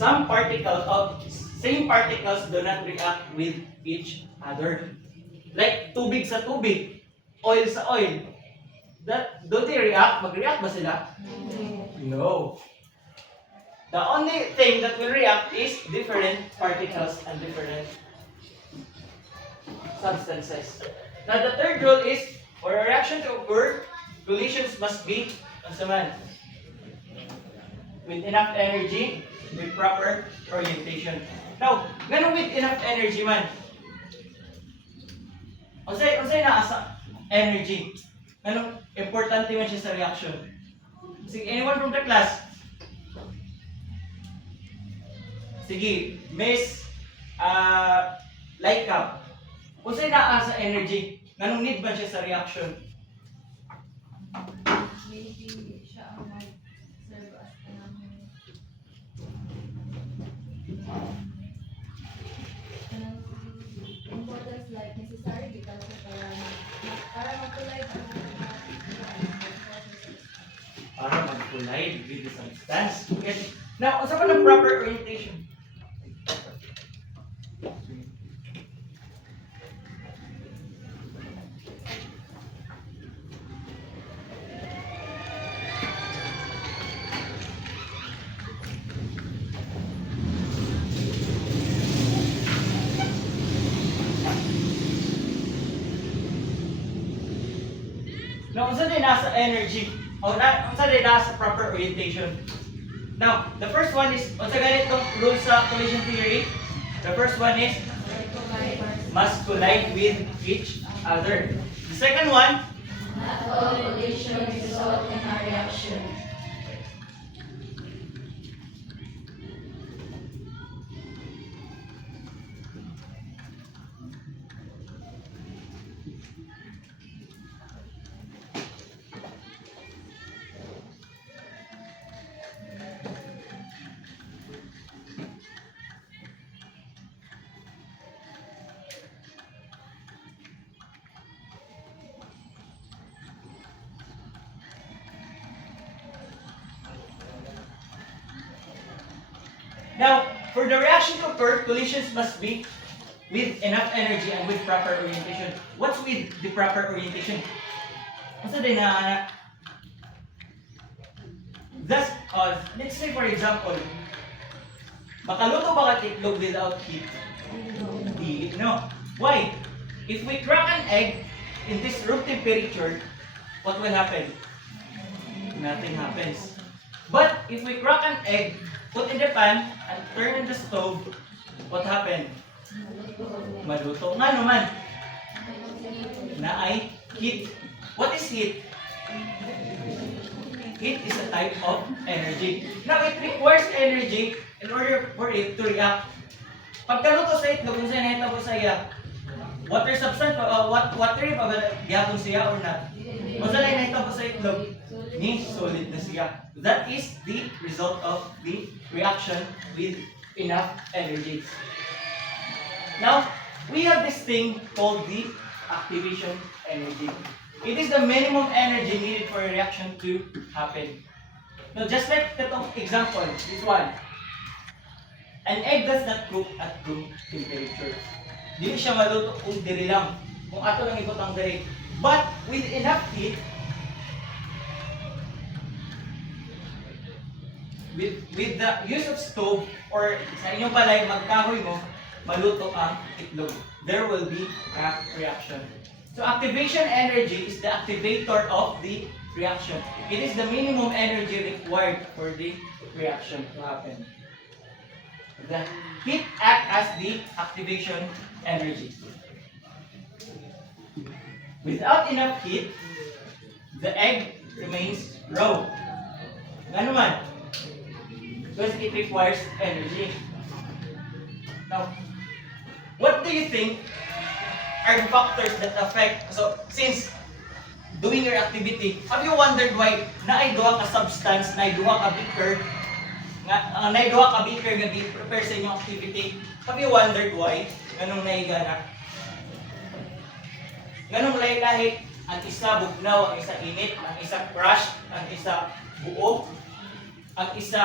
some particles of same particles do not react with each other. Like tubig sa tubig, oil sa oil. Do they react? Mag-react ba sila? No. The only thing that will react is different particles and different substances. Now the third rule is, for a reaction to occur, collisions must be with enough energy, with proper orientation. Now, ganun with enough energy man. Unsay naa sa energy? Ganun importante man siya sa reaction. Sige, anyone from the class? Sige, Miss Laika. Unsay naa sa energy? Ganun need man siya sa reaction? Maybe siya ang mag-serve as importance, like necessary because para mag-collide Para mag-collide with the substance. Okay. Now, unsa pa ng proper orientation? Now, unsa din nasa energy? Unsa din nasa proper orientation? Now, the first one is, unsa ganitong rule sa collision theory? The first one is, must collide with each other. The second one, not all collisions result in a reaction. now, for the reaction to occur, collisions must be with enough energy and with proper orientation. What's with the proper orientation? Unsa din na thus, let's say for example, makaluto ba ka itlog without heat? Hindi, no. Why? If we crack an egg in this room temperature, what will happen? Nothing happens. But if we crack an egg, put in the pan, and turn in the stove, what happened? Maluto nga naman. Na ay heat. What is heat? Heat is a type of energy. Now, it requires energy in order for it to react. Pagkaluto sa itlog, kung saan nahita po sa iya, water substance, water pa ba gihapon siya or not? Kung saan nahita po sa itlog, ni solid na siya. That is the result of the reaction with enough energy. Now, we have this thing called the activation energy. It is the minimum energy needed for a reaction to happen. Now, just like the example, this one. An egg does not cook at room temperature. Dili siya maluto kung diri lang. Kung ato lang ikot ang diri. But with enough heat, with the use of stove or sa inyong balay magkahoy mo, maluto ang itlog. There will be a reaction. So activation energy is the activator of the reaction. It is the minimum energy required for the reaction to happen. The heat acts as the activation energy. Without enough heat, the egg remains raw. Nga naman? Because it requires energy. Now, what do you think are the factors that affect? So, since doing your activity, have you wondered why naay duha ka substance, naay duha ka beaker, naay duha ka beaker nga gi-prepare sa inyong activity? Have you wondered why? Ganong naigana? Ganong lahi-lahi, ang isa bugnaw, ang isa init, ang isa crush, ang isa buo, ang isa